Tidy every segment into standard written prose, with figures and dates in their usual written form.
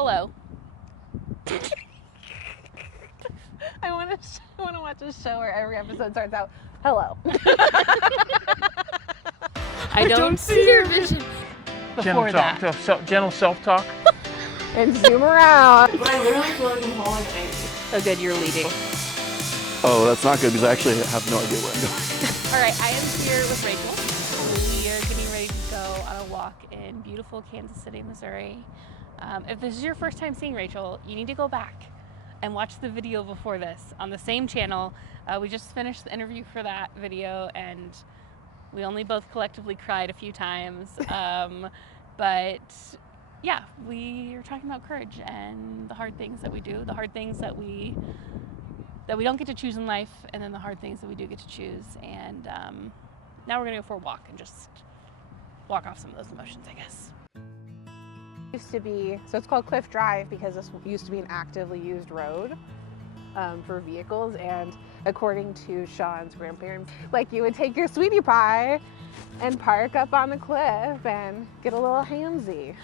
hello. I want to watch a show where every episode starts out, hello. I don't see your vision. Before that. Gentle self-talk. And zoom around. But I literally feel like I'm hauling ass. Oh good, you're leading. Oh, that's not good because I actually have no idea where I'm going. All right, I am here with Rachel. We are getting ready to go on a walk in beautiful Kansas City, Missouri. If this is your first time seeing Rachel, you need to go back and watch the video before this on the same channel. We just finished the interview for that video and we only both collectively cried a few times. But yeah, we are talking about courage and the hard things that we do, the hard things that we don't get to choose in life, and then the hard things that we do get to choose. And now we're gonna go for a walk and just walk off some of those emotions, I guess. Used to be, so it's called Cliff Drive because this used to be an actively used road for vehicles, and according to Sean's grandparents, like you would take your sweetie pie and park up on the cliff and get a little handsy.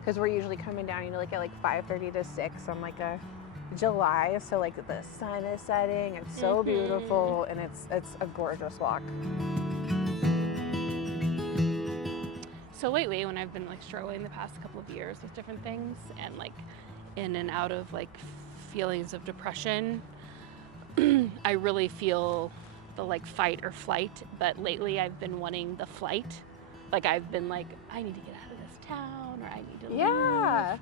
Because we're usually coming down, you know, like at like 5:30 to 6 on like a July, so like the sun is setting, it's so beautiful, and it's a gorgeous walk. So lately, when I've been like struggling the past couple of years with different things and like in and out of like feelings of depression, I really feel the like fight or flight, but lately I've been wanting the flight. Like I've been like, I need to get out of this town, or I need to leave.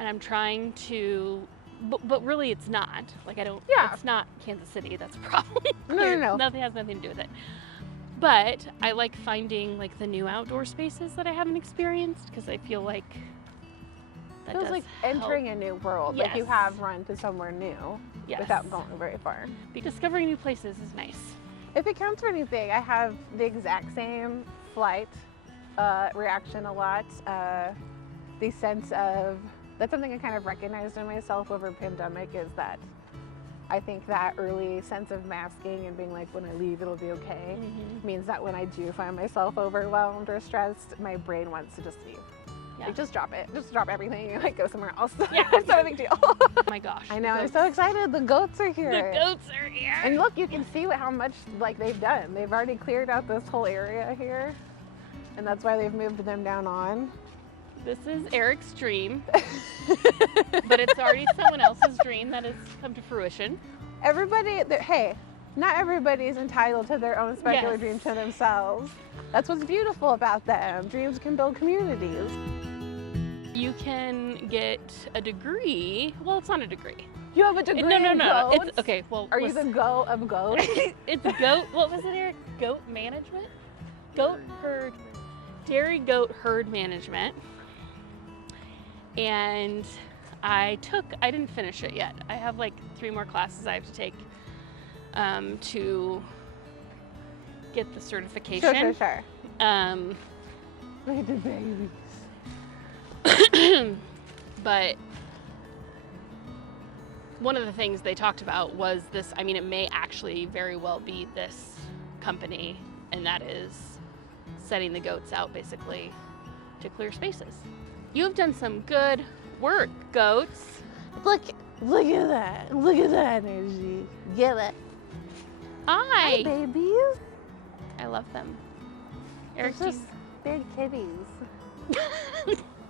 And I'm trying to, but really it's not. Like I don't, it's not Kansas City, that's a problem. No. Nothing has nothing to do with it. But I like finding like the new outdoor spaces that I haven't experienced, because I feel like that feels does like help. entering a new world. Yes. Like you have run to somewhere new without going very far. Discovering new places is nice. If it counts for anything, I have the exact same flight reaction a lot. The sense of, that's something I kind of recognized in myself over pandemic, is that I think that early sense of masking and being like, when I leave, it'll be okay, means that when I do find myself overwhelmed or stressed, my brain wants to just leave. Like, just drop it. Just drop everything and like go somewhere else. Yeah. It's not a big deal. Oh my gosh. I know, I'm so excited. The goats are here. The goats are here. And look, you can see how much like they've done. They've already cleared out this whole area here. And that's why they've moved them down on. This is Eric's dream, but it's already someone else's dream that has come to fruition. Everybody, hey, not everybody's entitled to their own specular dream to themselves. That's what's beautiful about them. Dreams can build communities. You can get a degree. Well, it's not a degree. You have a degree No. in goats? It's, okay, well. Are you the goat of goats? It's goat, what was it, Eric? Goat management? Goat herd, dairy goat herd management. And I didn't finish it yet. I have like 3 more classes I have to take to get the certification. Sure. Look at the babies. But one of the things they talked about was this, I mean, it may actually very well be this company, and that is setting the goats out basically to clear spaces. You've done some good work, goats. Look at that. Look at that energy. Get it. Hi, babies. I love them. Eric, It's just big kitties.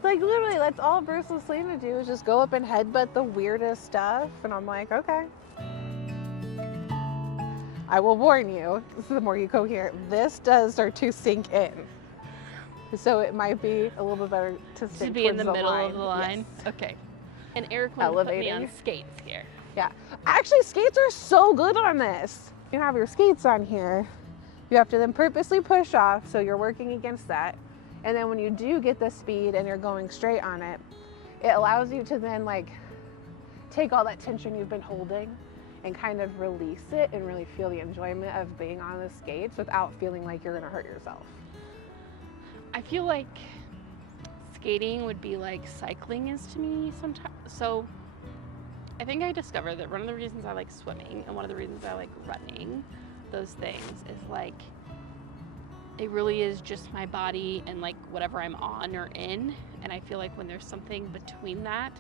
Like literally, that's all Bruce was saying to do, is just go up and headbutt the weirdest stuff. And I'm like, okay. I will warn you, the more you coherent, this does start to sink in. So it might be a little bit better to stick be in the towards middle line. of the line. Yes. Okay. And Eric wanted to put me Elevating. on skates here. Yeah. Actually, skates are so good on this. You have your skates on here. You have to then purposely push off, so you're working against that. And then when you do get the speed and you're going straight on it, it allows you to then like take all that tension you've been holding and kind of release it and really feel the enjoyment of being on the skates without feeling like you're gonna hurt yourself. I feel like skating would be like cycling is to me sometimes. So I think I discovered that one of the reasons I like swimming and one of the reasons I like running, those things, is like it really is just my body and like whatever I'm on or in, And I feel like when there's something between that,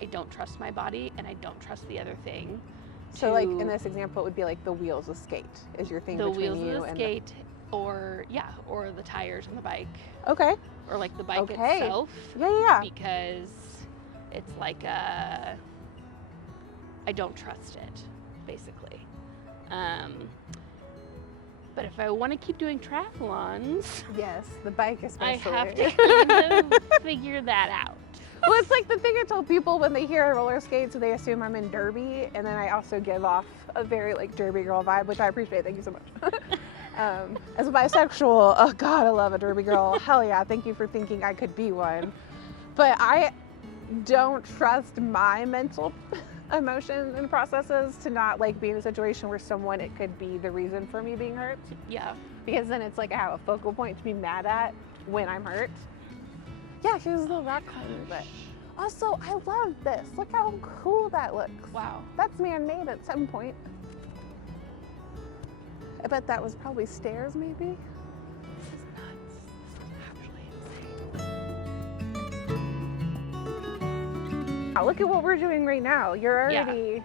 I don't trust my body and I don't trust the other thing. So like in this example, it would be like the wheels of skate is your thing the between wheels you of the and skate, or the tires on the bike, Okay. or like the bike Okay. itself, Yeah. because it's like I don't trust it, basically. But if I want to keep doing triathlons, Yes, the bike I especially. have to kind of figure that out. Well, it's like the thing I tell people when they hear roller skates, they assume I'm in derby, and then I also give off a very like derby girl vibe, which I appreciate. Thank you so much. As a bisexual, oh God, I love a derby girl. Hell yeah, thank you for thinking I could be one. But I don't trust my mental emotions and processes to not like be in a situation where someone, it could be the reason for me being hurt. Yeah. Because then it's like I have a focal point to be mad at when I'm hurt. Yeah, here's a little rock climbing, but also I love this. Look how cool that looks. Wow. That's man-made at some point. I bet that was probably stairs, maybe. This is nuts. This is actually insane. Now, look at what we're doing right now. You're Yeah. already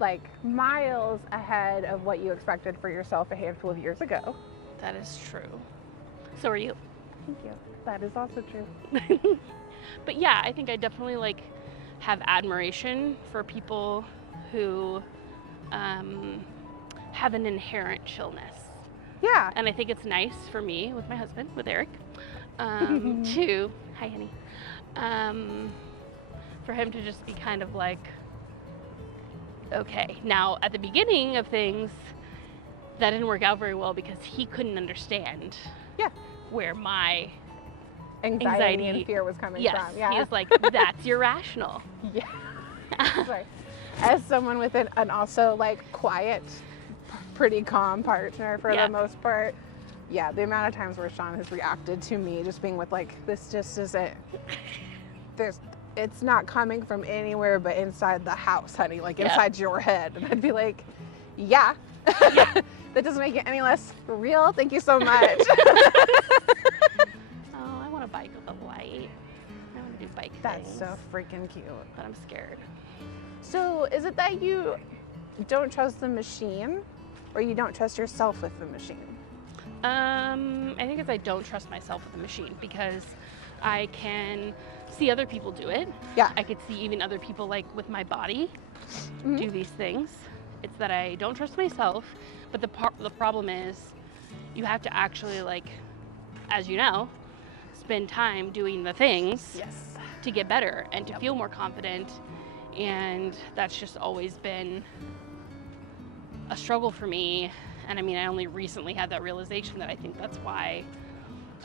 like miles ahead of what you expected for yourself a handful of years ago. That is true. So are you. Thank you. That is also true. But yeah, I think I definitely like have admiration for people who have an inherent chillness. Yeah. And I think it's nice for me with my husband, with Eric, to, hi honey, for him to just be kind of like, okay. Now at the beginning of things, that didn't work out very well because he couldn't understand Yeah. where my Anxiety and fear was coming yes, from. Yeah. he was like, that's irrational. Yeah. Sorry. As someone with an also like quiet, pretty calm partner for Yeah. the most part, yeah, the amount of times where Sean has reacted to me just being with like, this just isn't, it's not coming from anywhere but inside the house, honey, like Yeah. inside your head. And I'd be like, yeah. That doesn't make it any less real. Thank you so much. Oh, I want a bike with a light. I want to do bike That's things. so freaking cute. But I'm scared. So is it that you don't trust the machine or you don't trust yourself with the machine? I think it's I don't trust myself with the machine because I can see other people do it. Yeah. I could see even other people like with my body do these things. It's that I don't trust myself, but the problem is you have to actually like, as you know, spend time doing the things Yes. to get better and to feel more confident. And that's just always been a struggle for me. And I mean, I only recently had that realization that I think that's why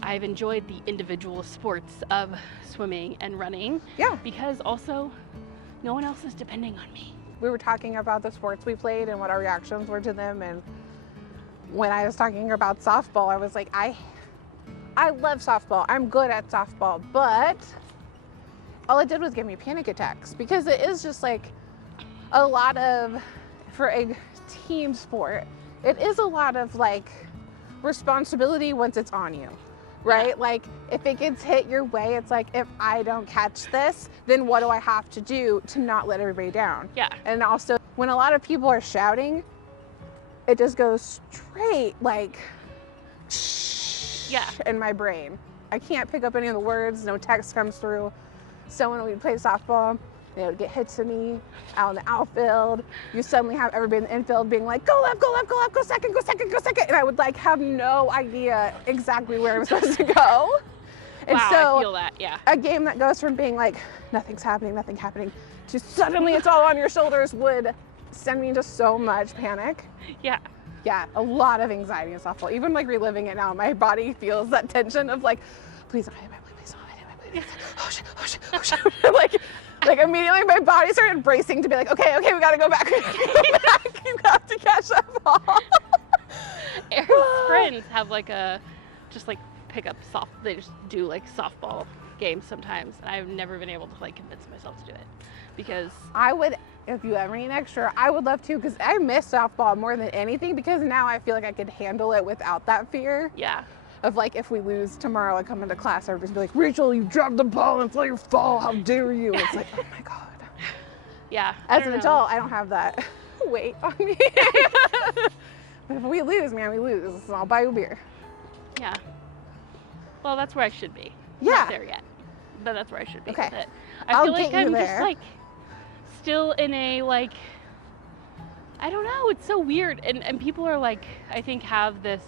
I've enjoyed the individual sports of swimming and running. Yeah. Because also, no one else is depending on me. We were talking about the sports we played and what our reactions were to them. And when I was talking about softball, I was like, I love softball. I'm good at softball, but all it did was give me panic attacks because it is just like a lot of, for a team sport, it is a lot of like responsibility once it's on you, right? Yeah. Like if it gets hit your way, it's like, if I don't catch this, then what do I have to do to not let everybody down? Yeah. And also when a lot of people are shouting, it just goes straight like Yeah. in my brain. I can't pick up any of the words, no text comes through. So when we play softball, they would get hits to me out in the outfield. You suddenly have everybody in the infield being like, go left, go left, go left, go second, go second, go second. And I would like have no idea exactly where I'm supposed to go. And Wow, so I feel that, yeah. a game that goes from being like, nothing happening, to suddenly it's all on your shoulders would send me into so much panic. Yeah. Yeah, a lot of anxiety in softball. Even like reliving it now, my body feels that tension of like, please don't hit my plate, please don't hit my plate. Oh shit, oh shit, oh shit. like immediately my body started bracing to be like, okay, we gotta go back. You have to catch that ball. Eric's friends have like just like pick up they just do like softball games sometimes. And I've never been able to like convince myself to do it because I would, if you ever need extra, I would love to, because I miss softball more than anything because now I feel like I could handle it without that fear. yeah. of like if we lose tomorrow, I come into class, everybody's be like, Rachel, you dropped the ball, it's not your fault, how dare you? It's like, oh my God. Yeah. As an adult, I don't have that weight on me. But if we lose, man, we lose. So I'll buy you a beer. Yeah. Well, that's where I should be. Yeah. Not there yet, but that's where I should be Okay. with it. I'll I feel like get you I'm there. just like still in a like, I don't know, it's so weird. And people are like, I think have this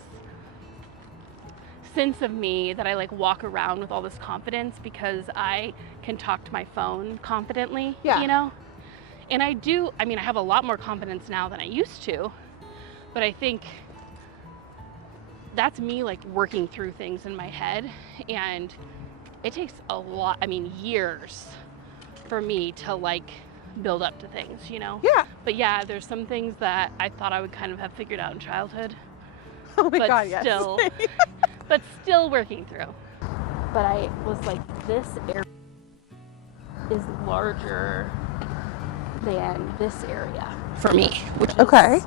sense of me that I like walk around with all this confidence because I can talk to my phone confidently, Yeah. you know? And I do, I mean, I have a lot more confidence now than I used to, but I think that's me like working through things in my head, and it takes a lot, I mean, years for me to like build up to things, you know? Yeah. But yeah, there's some things that I thought I would kind of have figured out in childhood, Oh my but God, yes. still, but still working through. But I was like, this area is larger than this area for me, which is Okay.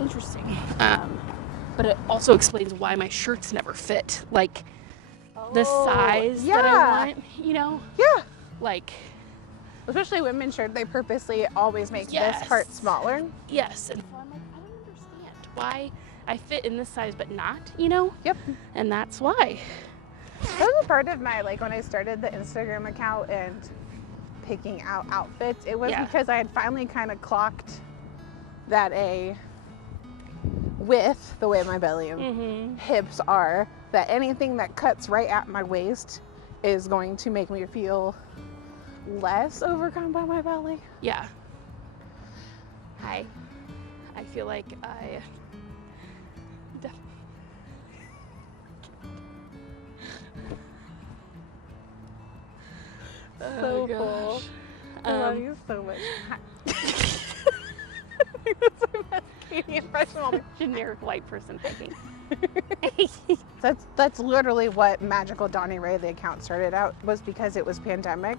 interesting. But it also explains why my shirts never fit, like the size that I yeah. want, you know? Yeah. Like, Especially women's shirts, they purposely always make Yes. this part smaller. yes. And so I'm like, I don't understand why I fit in this size but not, you know? Yep. And that's why. That was a part of my, like, when I started the Instagram account and picking out outfits, it was Yeah. because I had finally kind of clocked that with the way my belly and Mm-hmm. hips are, that anything that cuts right at my waist is going to make me feel less overcome by my belly. Yeah. I feel like I So cool. I love you so much. That's my best Katie impression all the generic white person thinking. That's literally what Magical Donnie Ray, the account, started out, was because it was pandemic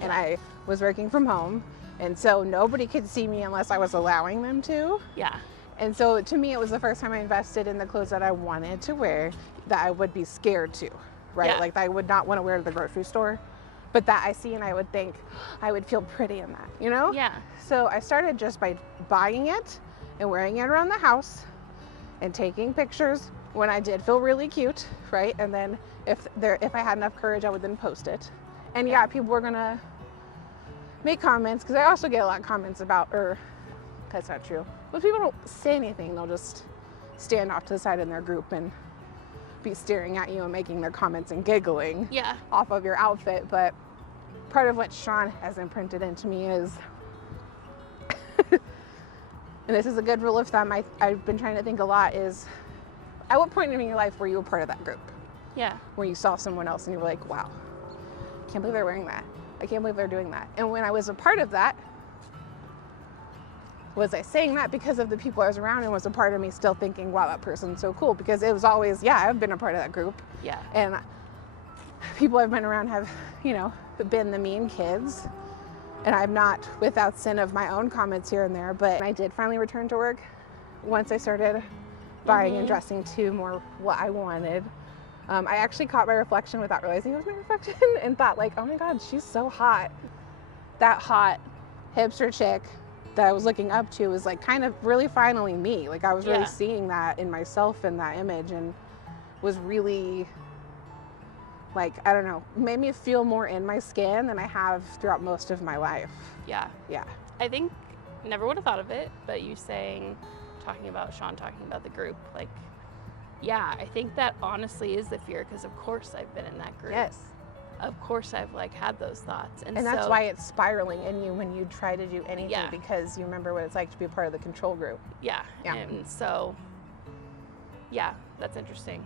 and I was working from home, and so nobody could see me unless I was allowing them to. Yeah. And so to me, it was the first time I invested in the clothes that I wanted to wear that I would be scared to, right? Yeah. Like that I would not want to wear to the grocery store, but that I see and I would think I would feel pretty in that, you know? Yeah. So I started just by buying it and wearing it around the house and taking pictures when I did feel really cute, right? And then if I had enough courage, I would then post it. And yeah, people were gonna make comments, because I also get a lot of comments about, or that's not true, but people don't say anything. They'll just stand off to the side in their group and be staring at you and making their comments and giggling Yeah. off of your outfit. But part of what Sean has imprinted into me is, and this is a good rule of thumb I've been trying to think a lot, is at what point in your life were you a part of that group? Yeah. Where you saw someone else and you were like, wow, I can't believe they're wearing that. I can't believe they're doing that. And when I was a part of that, was I saying that because of the people I was around, and was a part of me still thinking, wow, that person's so cool? Because it was always, yeah, I've been a part of that group. Yeah. And people I've been around have, you know, been the mean kids. And I'm not without sin of my own comments here and there, but I did finally return to work once I started buying and dressing to more what I wanted. I actually caught my reflection without realizing it was my reflection and thought like, oh my God, she's so hot. That hot hipster chick that I was looking up to was like kind of really finally me. Like I was really seeing that in myself in that image, and was really like, I don't know, made me feel more in my skin than I have throughout most of my life. Yeah. Yeah. I think never would have thought of it, but you talking about Sean talking about the group, like, yeah, I think that honestly is the fear, because of course I've been in that group. Yes. Of course I've like had those thoughts. And that's so, why it's spiraling in you when you try to do anything, Yeah. because you remember what it's like to be a part of the control group. Yeah. Yeah. And so, yeah, that's interesting.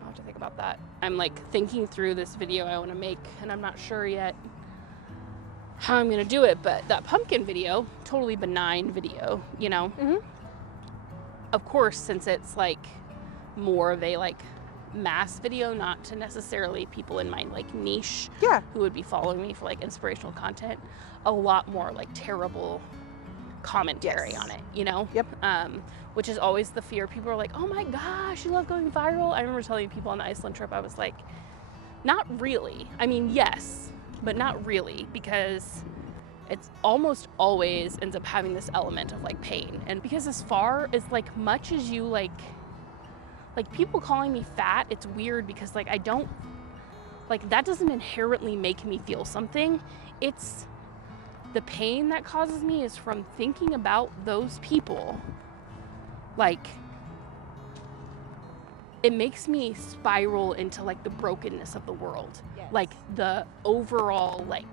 I'll have to think about that. I'm like thinking through this video I want to make, and I'm not sure yet how I'm going to do it, but that pumpkin video, totally benign video, you know? Mm-hmm. Of course, since it's like more of a like mass video, not to necessarily people in my like niche Yeah. who would be following me for like inspirational content, a lot more like terrible commentary Yes. on it, you know? Yep. Which is always the fear. People are like, oh my gosh, you love going viral. I remember telling people on the Iceland trip, I was like, not really. I mean, yes, but not really, because it's almost always ends up having this element of like pain. And because as far as like much as you like people calling me fat, it's weird because like I don't, like that doesn't inherently make me feel something. It's the pain that causes me is from thinking about those people. Like, it makes me spiral into like the brokenness of the world. Yes. Like the overall like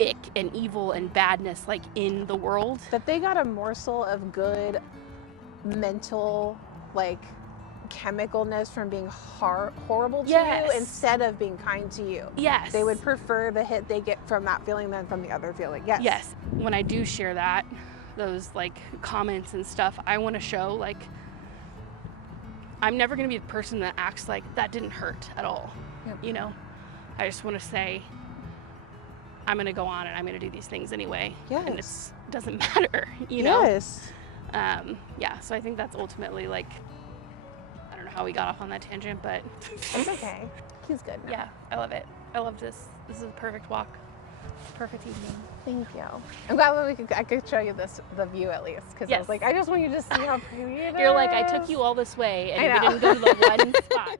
ick and evil and badness like in the world. That they got a morsel of good mental, like, chemicalness from being horrible to Yes. you instead of being kind to you. Yes. They would prefer the hit they get from that feeling than from the other feeling. Yes. Yes. When I do share that, those like comments and stuff, I want to show like I'm never going to be the person that acts like that didn't hurt at all. Yep. You know, I just want to say I'm going to go on and I'm going to do these things anyway. Yes. And it doesn't matter, you know? Yes. Yeah. So I think that's ultimately like, I don't know how we got off on that tangent, but It's okay. He's good now. yeah, I love it. I love this. This is a perfect walk. Perfect evening. Thank you. I'm glad that I could show you the view at least, because I Yes. was like, I just want you to see how pretty it is. You're like, I took you all this way and I you know. didn't go to the one spot.